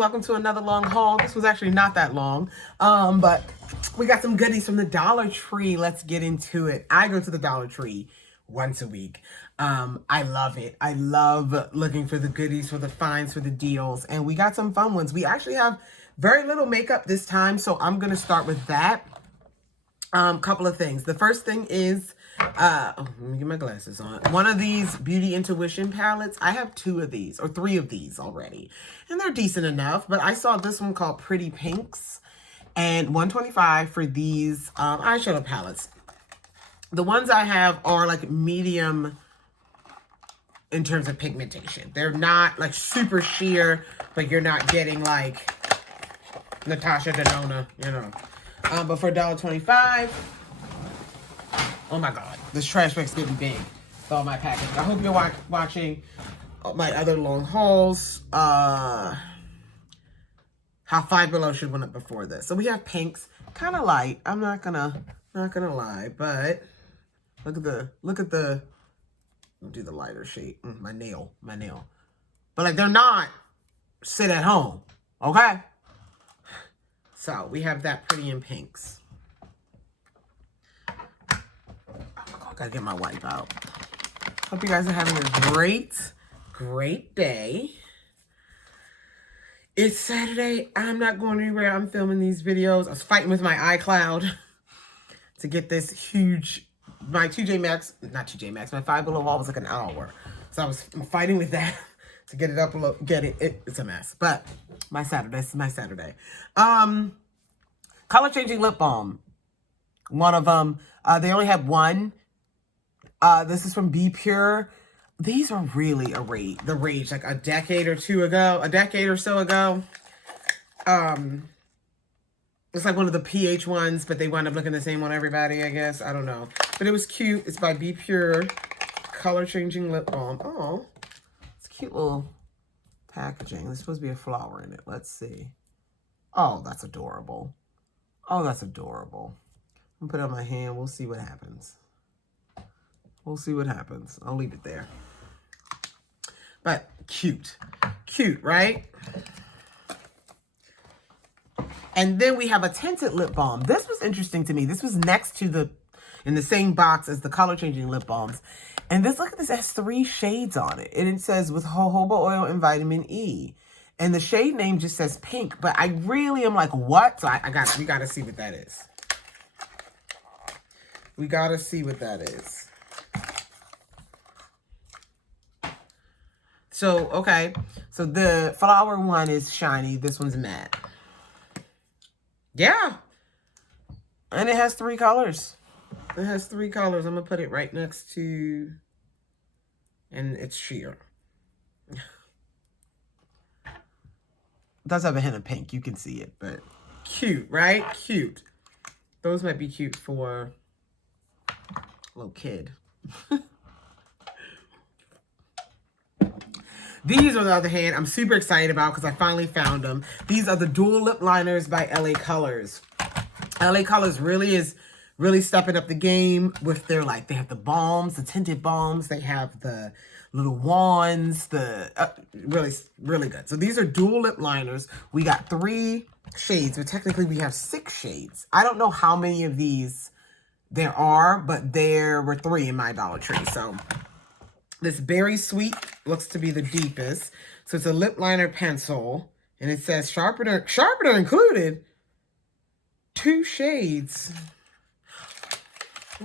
Welcome to another long haul. This was actually not that long, but we got some goodies from the Dollar Tree. Let's get into it. I go to the Dollar Tree once a week. I love it. I love looking for the goodies, for the finds, for the deals, and we got some fun ones. We actually have very little makeup this time, so I'm going to start with that. Couple of things. The first thing is, let me get my glasses on. One of these Beauty Intuition palettes. I have 2 of these, or 3 of these already. And they're decent enough, but I saw this one called Pretty Pinks. And $125 for these eyeshadow palettes. The ones I have are like medium in terms of pigmentation. They're not like super sheer, but you're not getting like Natasha Denona, you know. But for $1.25, oh my God, this trash bag's getting big with all my packaging. I hope you're watching my other long hauls. How Five Below should went up before this. So we have pinks, kind of light. I'm not gonna lie, but look at the. I'll do the lighter shade. My nail. But like they're not sit at home, okay? So we have that Pretty in Pinks. Oh my God, gotta get my wipe out. Hope you guys are having a great day. It's Saturday. I'm not going anywhere. I'm filming these videos. I was fighting with my iCloud to get this huge, my TJ Maxx, not TJ Maxx, my Five Below haul was like an hour. So I'm fighting with that to get it up, it's a mess. But this is my Saturday. Color Changing Lip Balm. One of them, they only have one. This is from Be Pure. These are really the rage, like a decade or so ago. It's like one of the pH ones, but they wound up looking the same on everybody, I guess. I don't know. But it was cute. It's by Be Pure. Color Changing Lip Balm. Oh, it's cute little packaging. There's supposed to be a flower in it. Let's see. Oh, that's adorable. Oh, that's adorable. I'm gonna put it on my hand. We'll see what happens. I'll leave it there. But cute, right? And then we have a tinted lip balm. This was interesting to me. This was next to in the same box as the Color Changing Lip Balms. And look at this, it has 3 shades on it. And it says with jojoba oil and vitamin E. And the shade name just says pink. But I really am like, what? So we gotta see what that is. We gotta see what that is. So, okay. So the flower one is shiny. This one's matte. Yeah. And it has 3 colors. I'm going to put it right next to... And it's sheer. It does have a hint of pink. You can see it, but cute, right? Cute. Those might be cute for a little kid. These, on the other hand, I'm super excited about because I finally found them. These are the dual lip liners by LA Colors. LA Colors really stepping up the game with their, like, they have the balms, the tinted balms. They have the little wands, really good. So these are dual lip liners. We got 3 shades, but technically we have 6 shades. I don't know how many of these there are, but there were 3 in my Dollar Tree. So this Berry Sweet looks to be the deepest. So it's a lip liner pencil. And it says sharpener included. 2 shades.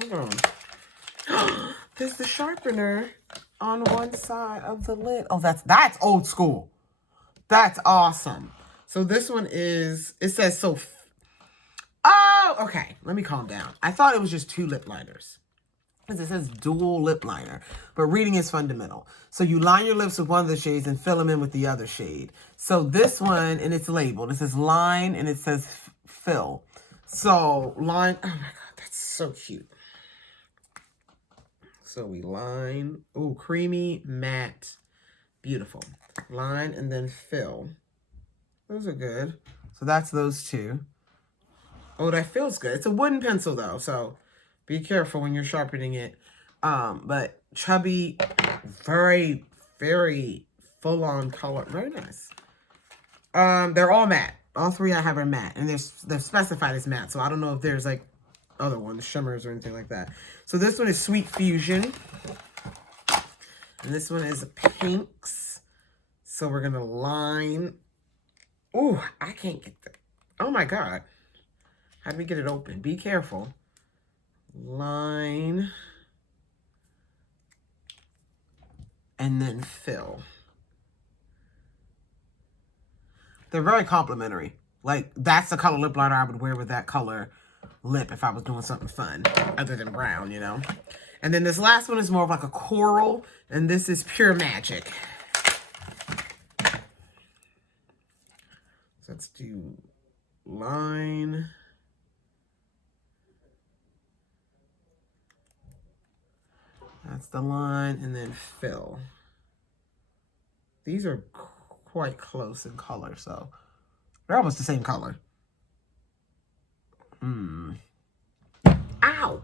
Hold on. There's the sharpener on one side of the lid. Oh, that's old school. That's awesome. So this one is, it says so. Oh, okay. Let me calm down. I thought it was just 2 lip liners. Because it says dual lip liner. But reading is fundamental. So you line your lips with one of the shades and fill them in with the other shade. So this one, and it's labeled. It says line and it says fill. So line. Oh my God, that's so cute. So we line. Oh, creamy, matte. Beautiful. Line and then fill. Those are good. So that's those 2. Oh, that feels good. It's a wooden pencil though. So be careful when you're sharpening it. But chubby, very, very full-on color. Very nice. They're all matte. All three I have are matte, and they're specified as matte. So I don't know if there's like other ones, shimmers or anything like that. So this one is Sweet Fusion, and this one is pinks. So we're gonna line. Oh, I can't get that. Oh my God, how do we get it open? Be careful. Line, and then fill. They're very complimentary. Like, that's the color lip liner I would wear with that color lip if I was doing something fun other than brown, you know? And then this last one is more of like a coral, and this is Pure Magic. So let's do line. That's the line, and then fill. These are quite close in color, so they're almost the same color. Ow!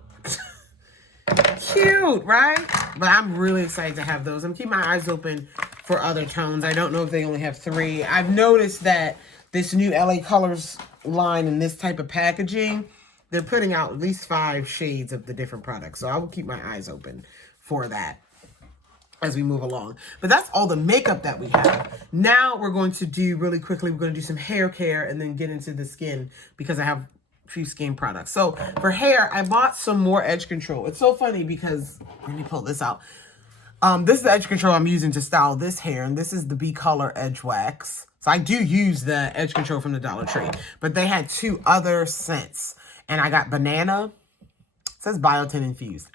Cute, right? But I'm really excited to have those. I'm keeping my eyes open for other tones. I don't know if they only have 3. I've noticed that this new LA Colors line in this type of packaging, they're putting out at least 5 shades of the different products. So I will keep my eyes open for that as we move along. But that's all the makeup that we have. Now we're going to do really quickly, we're going to do some hair care and then get into the skin because I have a few skin products. So for hair, I bought some more edge control. It's so funny because, let me pull this out. This is the edge control I'm using to style this hair, and this is the B Color Edge Wax. So I do use the edge control from the Dollar Tree, but they had 2 other scents, and I got banana, it says biotin infused.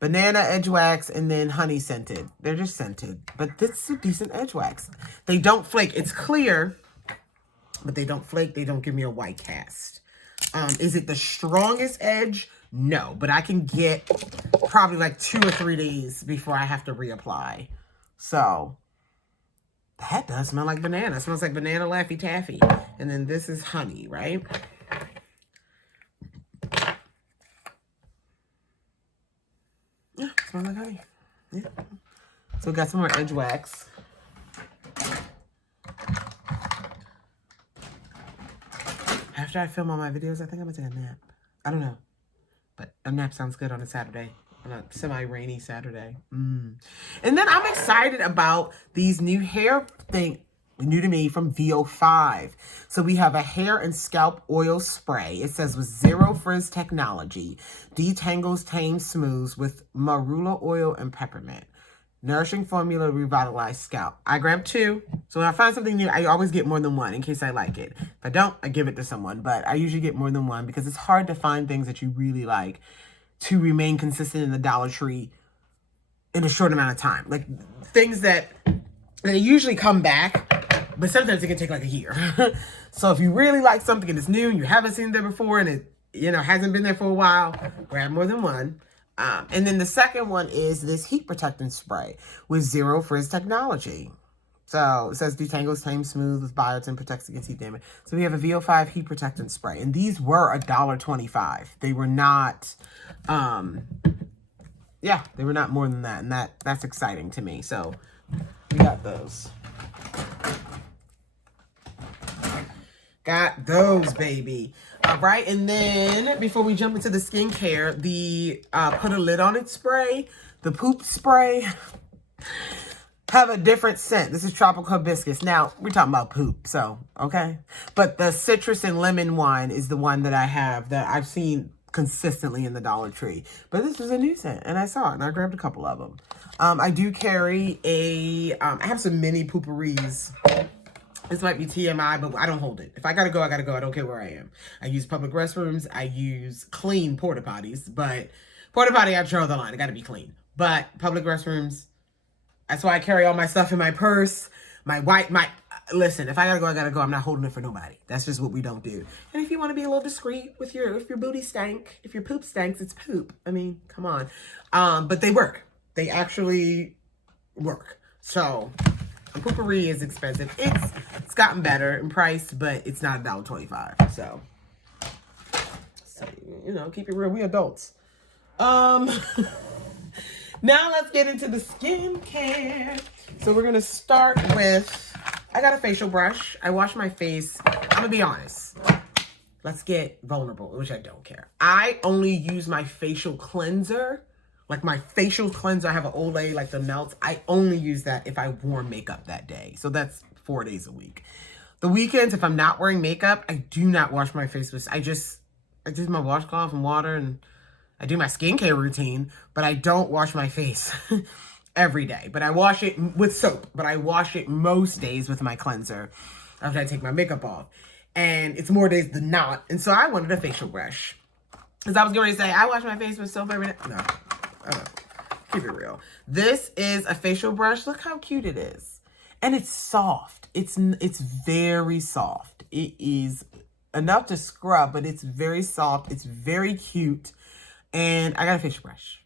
Banana edge wax and then honey scented. They're just scented, but this is a decent edge wax. They don't flake. It's clear, but they don't flake. They don't give me a white cast. Is it the strongest edge? No, but I can get probably like 2 or 3 days before I have to reapply. So that does smell like banana. It smells like banana Laffy Taffy. And then this is honey, right? Yeah, smells like honey. Yeah. So we got some more edge wax. After I film all my videos, I think I'm gonna take a nap. I don't know. But a nap sounds good on a Saturday. On a semi-rainy Saturday. And then I'm excited about these new hair thing, new to me, from VO5. So we have a hair and scalp oil spray. It says with zero frizz technology, detangles, tames, smooths with marula oil and peppermint. Nourishing formula to revitalize scalp. I grabbed 2. So when I find something new, I always get more than 1 in case I like it. If I don't, I give it to someone. But I usually get more than 1 because it's hard to find things that you really like to remain consistent in the Dollar Tree in a short amount of time. Like things that they usually come back, but sometimes it can take like a year. So if you really like something and it's new and you haven't seen it there before and it, you know, hasn't been there for a while, grab more than 1. And then the second one is this heat protectant spray with zero frizz technology. So it says detangles, tames, smooth with biotin, protects against heat damage. So we have a VO5 heat protectant spray, and these were $1.25. They were not, yeah, they were not more than that, and that's exciting to me. So we got those. Got those, baby. All right, and then before we jump into the skincare, the Put a Lid on It spray, the poop spray, have a different scent. This is Tropical Hibiscus. Now, we're talking about poop, so, okay? But the citrus and lemon one is the one that I have that I've seen consistently in the Dollar Tree. But this was a new scent, and I saw it, and I grabbed a couple of them. I do carry I have some mini pooperies. This might be TMI, but I don't hold it. If I gotta go, I gotta go. I don't care where I am. I use public restrooms. I use clean porta potties, but porta potty, I draw the line. It gotta be clean. But public restrooms, that's why I carry all my stuff in my purse. Listen, if I gotta go, I gotta go. I'm not holding it for nobody. That's just what we don't do. And if you want to be a little discreet with if your booty stank, if your poop stinks, it's poop. I mean, come on. But they work. They actually work. So a poopery is expensive. It's gotten better in price, but it's not $1.25. So you know, keep it real. We adults. Now let's get into the skincare. So we're gonna start with I got a facial brush. I wash my face. I'm gonna be honest. Let's get vulnerable, which I don't care. I only use my facial cleanser. Like my facial cleanser, I have an Olay, like the melts. I only use that if I wore makeup that day. So that's 4 days a week. The weekends, if I'm not wearing makeup, I do not wash my face with, I use my washcloth and water, and I do my skincare routine, but I don't wash my face every day. But I wash it with soap, but I wash it most days with my cleanser after I take my makeup off. And it's more days than not. And so I wanted a facial brush. Because I was going to say, I wash my face with soap every day. No, I don't. Keep it real. This is a facial brush. Look how cute it is. And it's soft. It's very soft. It is enough to scrub, but it's very soft. It's very cute. And I got a facial brush.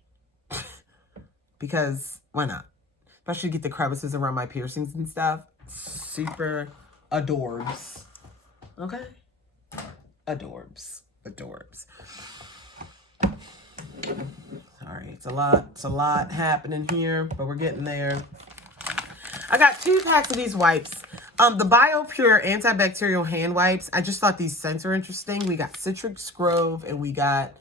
Because why not? Especially get the crevices around my piercings and stuff. Super adorbs. Okay? Adorbs. Adorbs. Sorry, it's a lot happening here, but we're getting there. I got 2 packs of these wipes. The BioPure antibacterial hand wipes. I just thought these scents are interesting. We got Citrus Grove and we got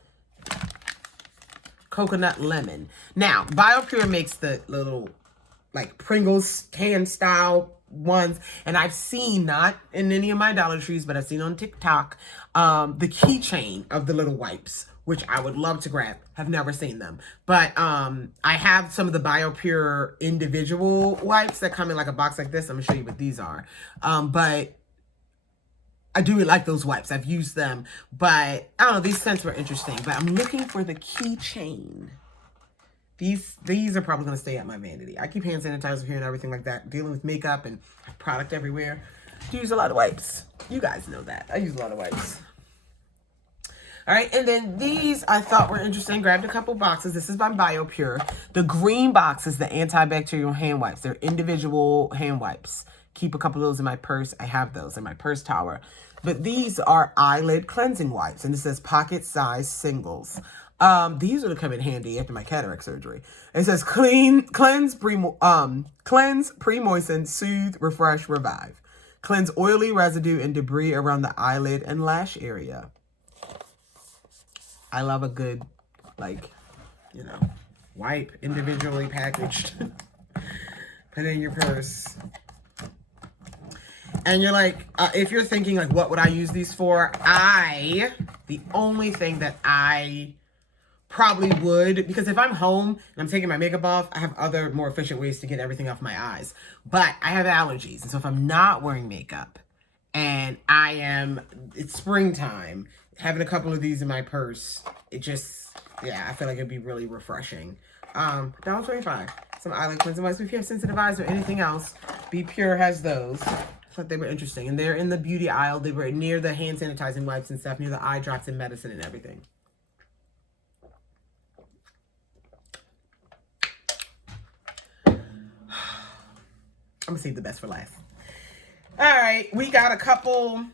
Coconut Lemon. Now, BioPure makes the little like Pringles hand style ones, and I've seen, not in any of my Dollar Trees, but I've seen on TikTok, the keychain of the little wipes, which I would love to grab. Have never seen them. But I have some of the BioPure individual wipes that come in like a box like this. I'm gonna show you what these are. But I do like those wipes. I've used them. But I don't know, these scents were interesting. But I'm looking for the keychain. These are probably going to stay at my vanity. I keep hand sanitizer here and everything like that. Dealing with makeup and product everywhere. I use a lot of wipes. You guys know that. I use a lot of wipes. All right, and then these I thought were interesting. Grabbed a couple boxes. This is by BioPure. The green box is the antibacterial hand wipes. They're individual hand wipes. Keep a couple of those in my purse. I have those in my purse tower. But these are eyelid cleansing wipes, and it says pocket size singles. These would come in handy after my cataract surgery. It says cleanse, pre-moisten, soothe, refresh, revive. Cleanse oily residue and debris around the eyelid and lash area. I love a good, like, you know, wipe individually packaged. Put it in your purse. And you're like, if you're thinking like, what would I use these for? The only thing that I probably would, because if I'm home and I'm taking my makeup off, I have other more efficient ways to get everything off my eyes. But I have allergies. And so if I'm not wearing makeup and it's springtime, having a couple of these in my purse, it just, yeah, I feel like it'd be really refreshing. $1.25. Some eyelid cleansing wipes. If you have sensitive eyes or anything else, Be Pure has those. I thought they were interesting. And they're in the beauty aisle. They were near the hand sanitizing wipes and stuff, near the eye drops and medicine and everything. I'm gonna save the best for last. All right, we got a couple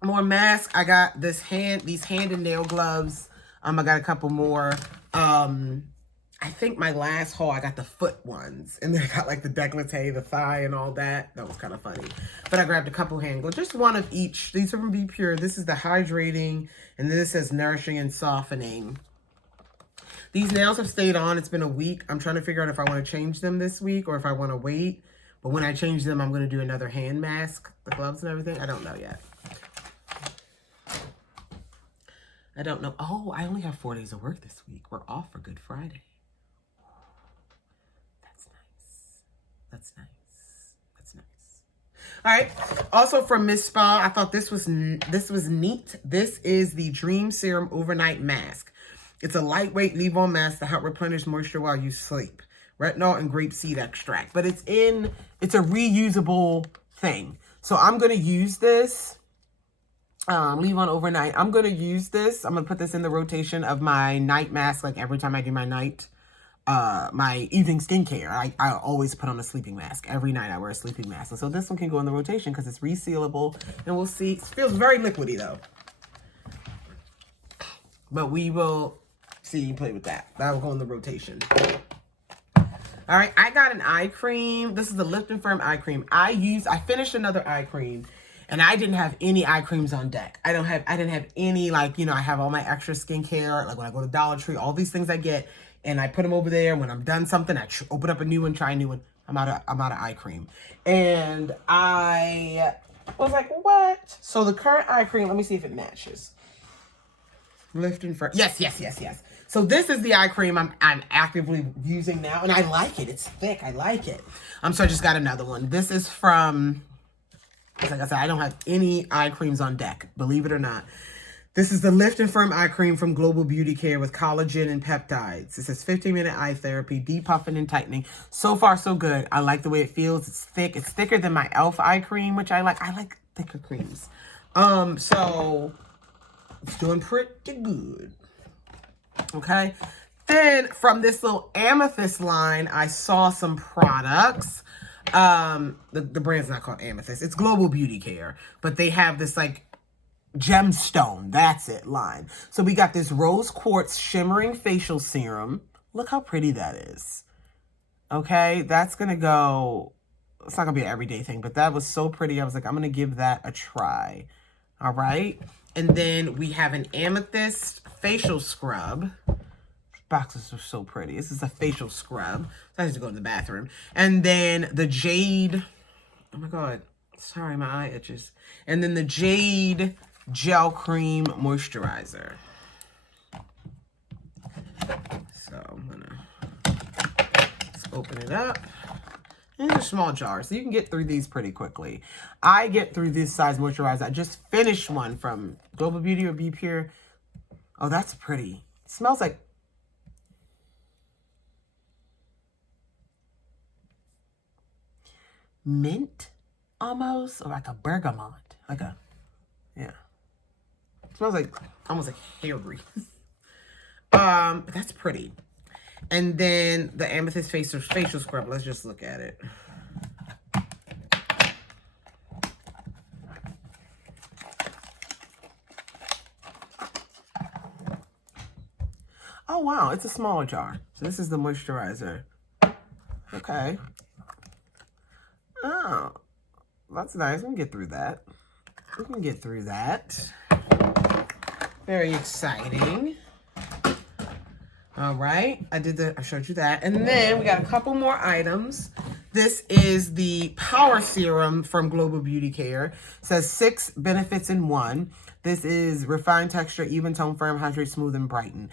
more masks. I got these hand and nail gloves. I got a couple more. I think my last haul, I got the foot ones, and they got like the décolleté, the thigh, and all that. That was kind of funny. But I grabbed a couple hand gloves, just one of each. These are from Be Pure. This is the hydrating, and then this says nourishing and softening. These nails have stayed on. It's been a week. I'm trying to figure out if I want to change them this week or if I want to wait. But when I change them, I'm going to do another hand mask, the gloves and everything. I don't know yet. I don't know. Oh, I only have 4 days of work this week. We're off for Good Friday. That's nice. That's nice. That's nice. All right. Also from Miss Spa, I thought this was neat. This is the Dream Serum Overnight Mask. It's a lightweight leave-on mask to help replenish moisture while you sleep. Retinol and grapeseed extract. But it's a reusable thing. So I'm going to use this. Leave on overnight. I'm going to use this. I'm going to put this in the rotation of my night mask. Like every time I do my my evening skincare, I always put on a sleeping mask. Every night I wear a sleeping mask. And so this one can go in the rotation because it's resealable. And we'll see. It feels very liquidy though. But we will see you play with that. That will go in the rotation. All right, I got an eye cream. This is the Lift and Firm eye cream. I finished another eye cream, and I didn't have any eye creams on deck. I didn't have any, like, I have all my extra skincare, like when I go to Dollar Tree, all these things I get, and I put them over there. When I'm done something, I open up a new one, try a new one. I'm out of eye cream. And I was like, what? So the current eye cream, let me see if it matches. Lift and Firm. Yes. So this is the eye cream I'm actively using now, and I like it. It's thick. I like it. So I just got another one. This is from, like I said, I don't have any eye creams on deck, believe it or not. This is the Lift and Firm eye cream from Global Beauty Care with collagen and peptides. It says 15-minute eye therapy, depuffing and tightening. So far, so good. I like the way it feels. It's thick. It's thicker than my e.l.f. eye cream, which I like. I like thicker creams. So it's doing pretty good. Okay. Then from this little Amethyst line, I saw some products. The brand's not called Amethyst. It's Global Beauty Care, but they have this like gemstone, that's it, line. So we got this rose quartz shimmering facial serum. Look how pretty that is. Okay, that's gonna go, it's not gonna be an everyday thing, but that was so pretty. I was like, I'm gonna give that a try. All right. And then we have an amethyst facial scrub. Boxes are so pretty. This is a facial scrub. So I have to go to the bathroom. And then the jade, oh my God, sorry, my eye itches. And then the jade gel cream moisturizer. So I'm gonna, let's open it up. These are small jars, so you can get through these pretty quickly. I get through this size moisturizer. I just finished one from Global Beauty or Be Pure. Oh, that's pretty. It smells like mint almost, or like a bergamot. Like a, yeah. It smells like, almost like hair grease. But that's pretty. And then the Amethyst facial scrub. Let's just look at it. Oh, wow. It's a smaller jar. So this is the moisturizer. Okay. Oh, that's nice. We can get through that. We can get through that. Very exciting. All right, I showed you that. And then we got a couple more items. This is the Power Serum from Global Beauty Care. It says 6 benefits in 1. This is refined texture, even tone, firm, hydrate, smooth, and brighten.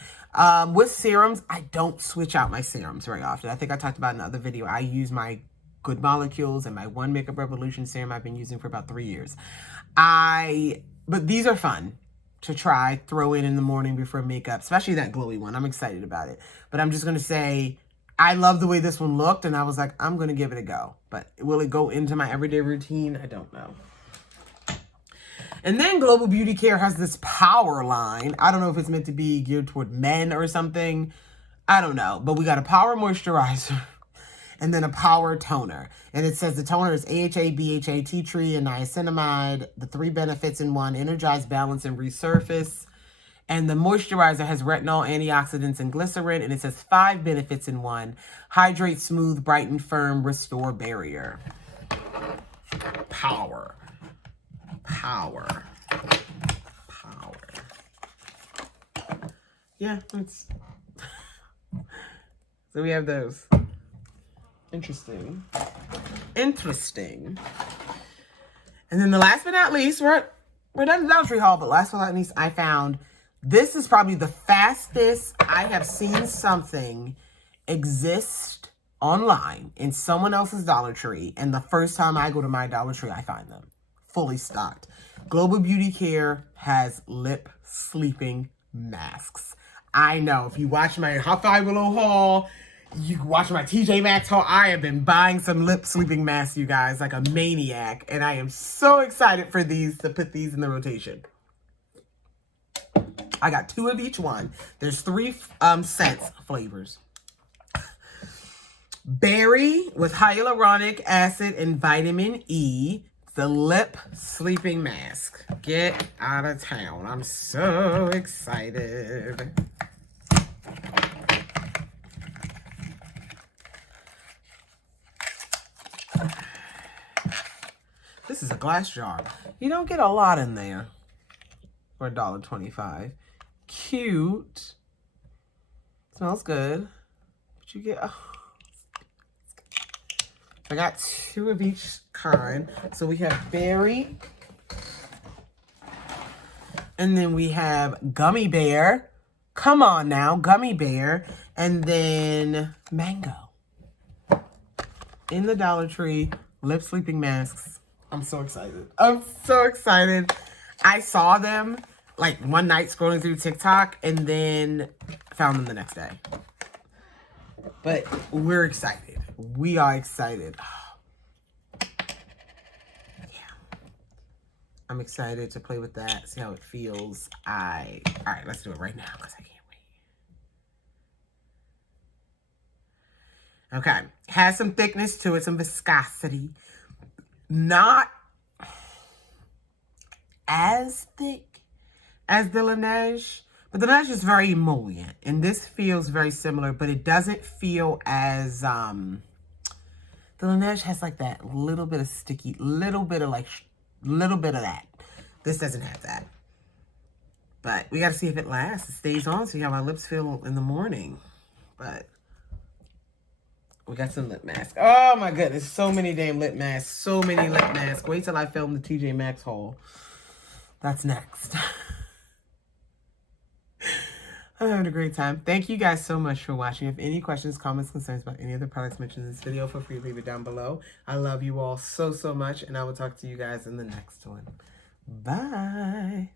With serums, I don't switch out my serums very often. I think I talked about in another video. I use my Good Molecules and my One Makeup Revolution serum I've been using for about 3 years. But these are fun to try, throw in the morning before makeup, especially that glowy one. I'm excited about it. But I'm just going to say, I love the way this one looked, and I was like, I'm going to give it a go. But will it go into my everyday routine? I don't know. And then Global Beauty Care has this power line. I don't know if it's meant to be geared toward men or something. I don't know. But we got a power moisturizer and then a power toner. And it says the toner is AHA, BHA, tea tree, and niacinamide. The 3 benefits in 1, energize, balance, and resurface. And the moisturizer has retinol, antioxidants, and glycerin. And it says 5 benefits in 1, hydrate, smooth, brighten, firm, restore, barrier. Power. Power. Power. Yeah, it's... So we have those. Interesting. Interesting. And then the last but not least, we're done the Dollar Tree haul, but last but not least, I found this is probably the fastest I have seen something exist online in someone else's Dollar Tree. And the first time I go to my Dollar Tree, I find them fully stocked. Global Beauty Care has lip sleeping masks. I know if you watch my Hot Five Below haul, you can watch my TJ Maxx haul. I have been buying some lip sleeping masks, you guys, like a maniac. And I am so excited for these, to put these in the rotation. I got 2 of each one. There's 3 scents, flavors. Berry with hyaluronic acid and vitamin E. The lip sleeping mask. Get out of town. I'm so excited. this is a glass jar. You don't get a lot in there for $1.25. Cute. Smells good. But you get... I got 2 of each kind. So we have berry. And then we have gummy bear. Come on now, gummy bear. And then mango. In the Dollar Tree, lip sleeping masks. I'm so excited. I'm so excited. I saw them like one night scrolling through TikTok and then found them the next day. But we're excited. We are excited. I'm excited to play with that, see how it feels. All right, let's do it right now because I can't wait. Okay, has some thickness to it, some viscosity. Not as thick as the Laneige, but the Laneige is very emollient, and this feels very similar, but it doesn't feel as, the Laneige has like that little bit of sticky, little bit of that. This doesn't have that. But we got to see if it lasts. It stays on, see how my lips feel in the morning. But we got some lip masks. Oh my goodness, so many damn lip masks. So many lip masks. Wait till I film the TJ Maxx haul. That's next. I'm having a great time. Thank you guys so much for watching. If any questions, comments, concerns about any of the products mentioned in this video, feel free to leave it down below. I love you all so, so much, and I will talk to you guys in the next one. Bye.